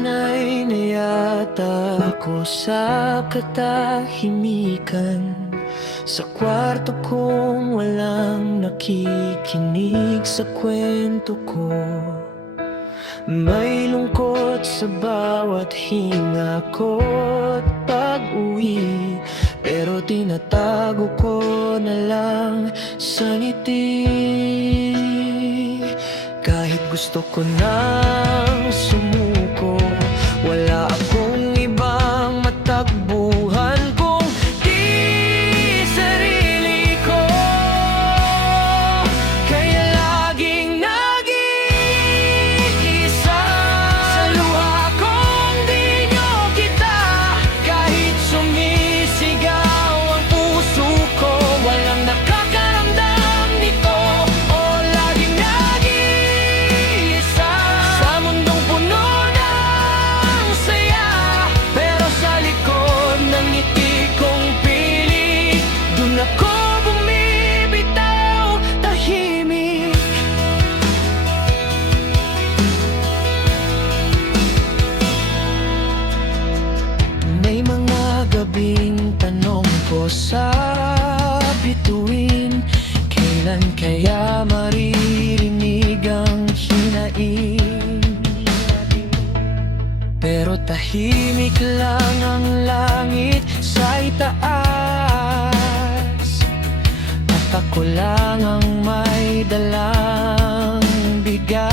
Sanay na yata ako sa katahimikan, sa kwarto kong walang nakikinig sa kwento ko. May lungkot sa bawat hinga ko't pag-uwi, pero tinatago ko na lang sa ngiti. Kahit gusto ko nang sumuko, wala akong ibang matakbuhan kung di sarili ko. Kaya laging nag-iisa sa luha kong di nyo kita. Kahit sumisigaw ang puso ko, walang nakakaramdam nito. O laging nag-iisa sa mundong puno ng saya, pero sa likod ng ngiti kong pilit, dun ako bumibitaw, tahimik. May mga gabing tanong ko sa bituin, kailan kaya maririnig ang hinaing? Pero tahimik lang ang langit sa itaas, at ako lang ang may dalang bigat.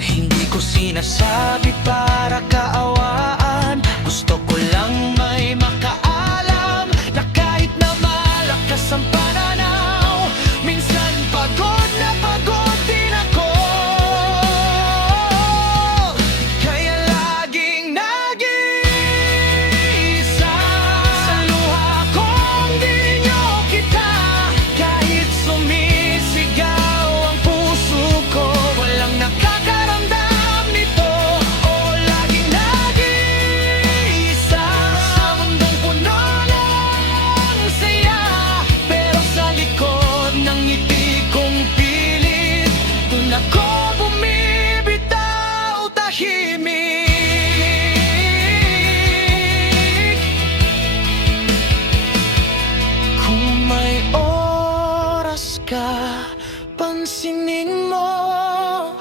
Hindi ko sinasabi para kaawaan, gusto ko lang may makaalam na kahit na malakas ang pananaw, minsan pagod din ako. Kaya laging nag-iisa sa luha kong di nyo kita. Kahit sumisigaw ang puso ko, walang nakakaramdam nito. O laging nag-iisa sa mundong puno ng saya, pero sa likod ng ngiti kong pilit, dun ako bumibitaw, tahimik. Kung may oras ka, pansinin mo,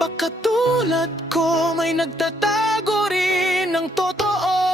baka tulad ko may nagtatago rin ng totoo.